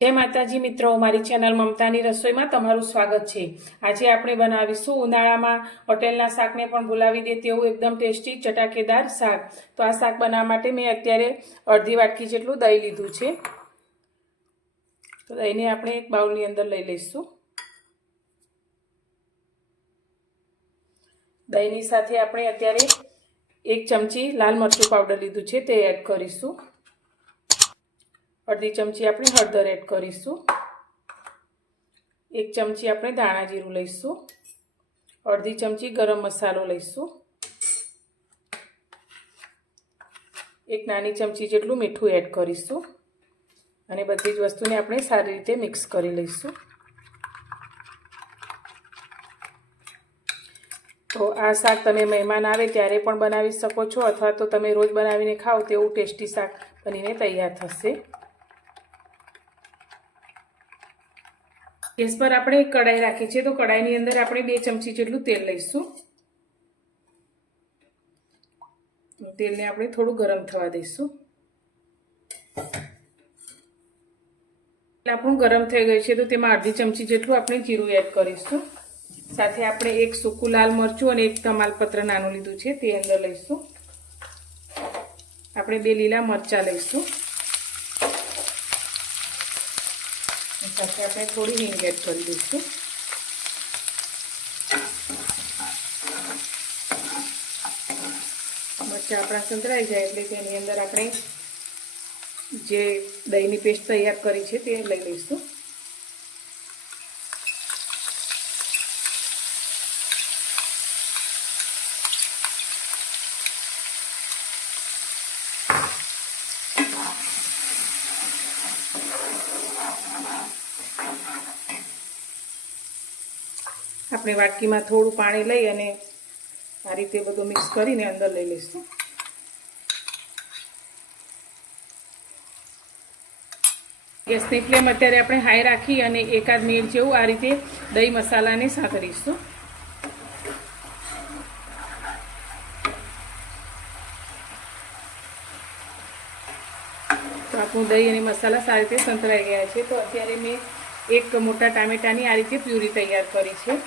जय माताजी मित्रों, मारी चेनल ममतानी रसोई में तमारुं स्वागत है। आज आपणे बनावीशुं उनाळामां होटेलना शाकने पण भूलावी दे तेवुं एकदम टेस्टी चटाकेदार शाक। तो आ शाक बनाववा माटे मैं अत्यारे अर्धी वाटकी जेटलुं दही लीधुं छे। तो दहीने आपणे एक बाउलनी अंदर लई लईशुं। दहीनी साथे आपणे अत्यारे 1 चमची लाल मरचुं पाउडर लीधुं छे ते एड करीशुं। अर्धी चमची આપણે હળદર એડ કરીશું। 1 ચમચી આપણે ધાણા જીરું લઈશું। અડધી ચમચી ગરમ મસાલો લઈશું। 1 નાની ચમચી જેટલું મીઠું એડ કરીશું અને બધી જ વસ્તુને આપણે સારી રીતે મિક્સ કરી લઈશું। તો આ શાક તમે મહેમાન આવે ત્યારે પણ બનાવી શકો છો અથવા તો તમે રોજ બનાવીને ખાઓ તેવું ટેસ્ટી શાક બનીને તૈયાર થશે। गैस पर આપણે એક કડાઈ રાખી છે। તો કડાઈની અંદર આપણે 2 ચમચી જેટલું તેલ લઈશું। તેલને આપણે થોડું ગરમ થવા દઈશું। તેલ આપણું ગરમ થઈ ગયું છે તો તેમાં અડધી ચમચી જેટલું આપણે જીરું એડ કરીશું। સાથે આપણે એક સૂકું લાલ મરચું અને એક તમાલપત્ર નાનું લીધું છે તે અંદર લઈશું। આપણે 2 લીલા મરચાં લઈશું। સાથે આપણે થોડી હિંગ એડ કરી દઈશું। મરચાં આપણા સંતળાઈ જાય એટલે તેની અંદર આપણે જે દહીંની પેસ્ટ તૈયાર કરી છે તે લઈ લઈશું। આપણે વાટકીમાં થોડું પાણી લઈ અને આ રીતે બધું મિક્સ કરીને અંદર લઈ લઈશું। ગેસની ફ્લેમ અત્યારે આપણે હાઈ રાખી અને એકાદ મિનિટ જેવું આ રીતે દહીં મસાલાને સાંતળીશું। તો આપણું દહીં અને મસાલા સારી રીતે સંતળાઈ ગયા છે। તો અત્યારે મેં એક મોટા ટામેટાની આ રીતે પ્યુરી તૈયાર કરી છે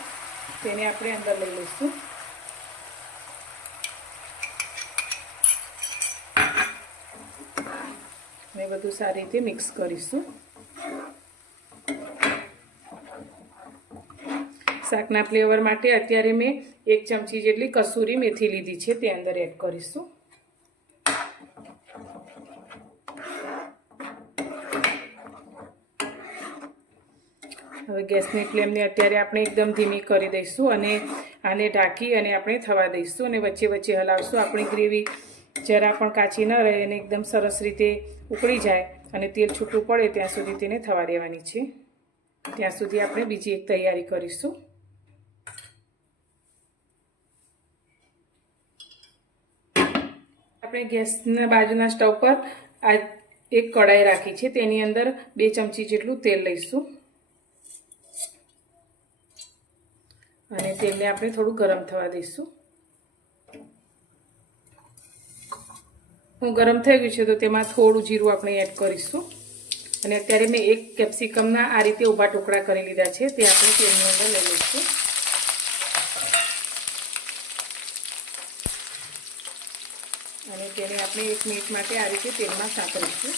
તેને આપણે અંદર લઈ લઈશું। ને બધું સારી રીતે મિક્સ કરીશું। શાકના ફ્લેવર માટે અત્યારે મેં 1 ચમચી જેટલી કસૂરી મેથી લીધી છે તે અંદર એડ કરીશું। હવે ગેસની ફ્લેમને અત્યારે આપણે એકદમ ધીમી કરી દઈશું અને આને ઢાંકી અને આપણે થવા દઈશું અને વચ્ચે વચ્ચે હલાવશું। આપણી ગ્રેવી જરા પણ કાચી ન રહે અને એકદમ સરસ રીતે ઉકળી જાય અને તેલ છૂટું પડે ત્યાં સુધી તેને થવા દેવાની છે। ત્યાં સુધી આપણે બીજી એક તૈયારી કરીશું। આપણે ગેસના બાજુના સ્ટવ પર આ એક કડાઈ રાખી છે તેની અંદર 2 ચમચી જેટલું તેલ લઈશું અને તેલને આપણે થોડું ગરમ થવા દઈશું। ગરમ થઈ ગયું છે તો તેમાં થોડું જીરું આપણે એડ કરીશું અને અત્યારે મેં 1 કેપ્સિકમના આ રીતે ઊભા ટુકડા કરી લીધા છે તે આપણે તેલની અંદર લઈ લઈશું અને તેને આપણે 1 મિનિટ માટે આ રીતે તેલમાં સાંતળીશું।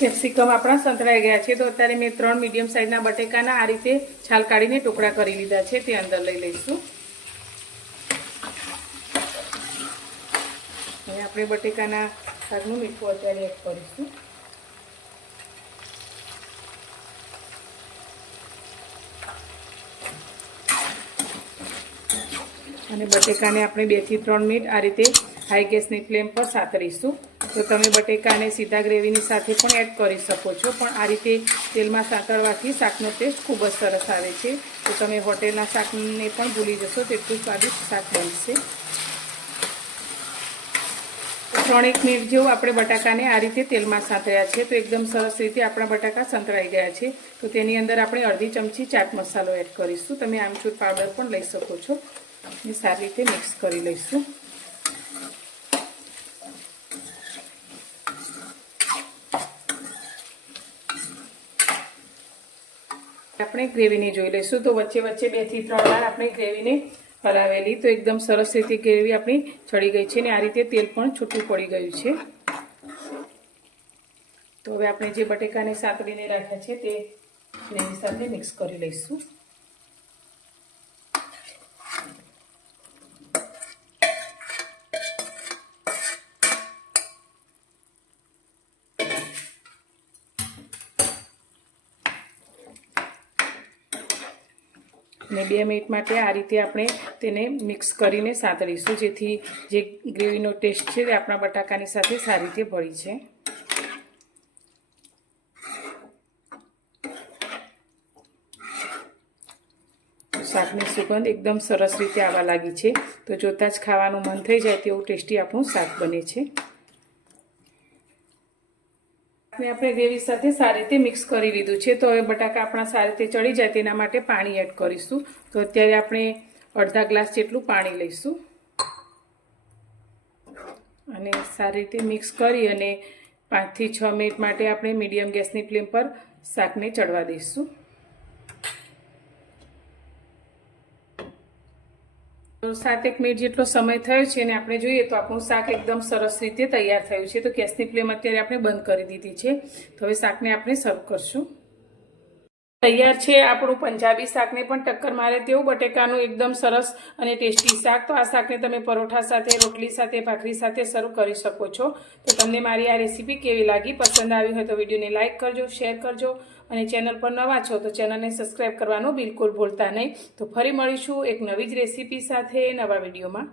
કેપ્સિકમ આપણા સંતળાઈ ગયા છે તો અત્યારે મેં 3 મીડિયમ સાઇઝના બટેકાના આ રીતે છાલ કાઢીને ટુકડા કરી લીધા છે તે અંદર લઈ લઈશું। હવે આપણે બટેકાના શાકનું મીઠું અત્યારે એડ કરીશું અને બટેકાને આપણે 2 થી 3 મિનિટ આ રીતે હાઈ ગેસની ફ્લેમ પર સાતરીશું। તો તમે બટેકાને સીધા ગ્રેવીની સાથે પણ એડ કરી શકો છો પણ આ રીતે તેલમાં સાતળવાથી શાકનો ટેસ્ટ ખૂબ જ સરસ આવે છે। તો તમે હોટેલના શાકને પણ ભૂલી જશો તેટલું સ્વાદિષ્ટ શાક બનશે। 3-1 મિનિટ જેવું આપણે બટાકાને આ રીતે તેલમાં સાંતળ્યા છે. તો એકદમ સરસ રીતે આપણા બટાકા સંતળાઈ ગયા છે. તો તેની અંદર આપણે અડધી ચમચી ચાટ મસાલો એડ કરીશું. તમે આમચૂર પાવડર પણ લઈ શકો છો. અને સારી રીતે મિક્સ કરી લઈશું. આપણે ગ્રેવીને જોઈ લઈશું. તો વચ્ચે વચ્ચે 2 થી 3 વાર આપણે ગ્રેવીને હલાવેલી. તો એકદમ સરસ રીતે ગ્રેવી આપણી ચડી ગઈ છે ને આ રીતે તેલ પણ છૂટું પડી ગયું છે. તો હવે આપણે જે બટેકાને સાતળીને રાખ્યા છે તે ગ્રેવી સાથે મિક્સ કરી લઈશું. અને 2 મિનિટ માટે આ રીતે આપણે તેને મિક્સ કરીને સાંતળીશું, જેથી જે ગ્રેવીનો ટેસ્ટ છે તે આપણા બટાકાની સાથે સારી રીતે ભળી છે. શાકની સુગંધ એકદમ સરસ રીતે આવવા લાગી છે. તો જોતાં જ ખાવાનું મન થઈ જાય તેવું ટેસ્ટી આપણું શાક બને છે. આપણે ગ્રેવી સાથે સારી રીતે મિક્સ કરી લીધું છે. તો હવે બટાકા આપણા સારી રીતે ચડી જાય તેના માટે પાણી એડ કરીશું. તો અત્યારે આપણે અડધા ગ્લાસ જેટલું પાણી લઈશું અને સારી રીતે મિક્સ કરી અને 5 થી 6 મિનિટ માટે આપણે મીડિયમ ગેસની ફ્લેમ પર શાકને ચડવા દઈશું. તો 7-1 મિનિટ જેટલો સમય થયો છે અને આપણે જોઈએ તો આપણું શાક એકદમ સરસ રીતે તૈયાર થયું છે. તો ગેસની ફ્લેમ અત્યારે આપણે બંધ કરી દીધી છે. તો હવે શાકને આપણે સર્વ કરશું. તૈયાર છે આપણું પંજાબી શાકને પણ ટક્કર મારે તેવું બટેકાનું એકદમ સરસ અને ટેસ્ટી શાક. તો આ શાકને તમે પરોઠા સાથે, રોટલી સાથે, ભાખરી સાથે સર્વ કરી શકો છો. તો તમને મારી આ રેસીપી કેવી લાગી? પસંદ આવી હોય તો વિડીયોને લાઇક કરજો, શેર કરજો અને ચેનલ પર નવા છો તો ચેનલને સબસ્ક્રાઈબ કરવાનું બિલકુલ ભૂલતા નહીં. તો ફરી મળીશું એક નવી જ રેસીપી સાથે નવા વિડીયોમાં.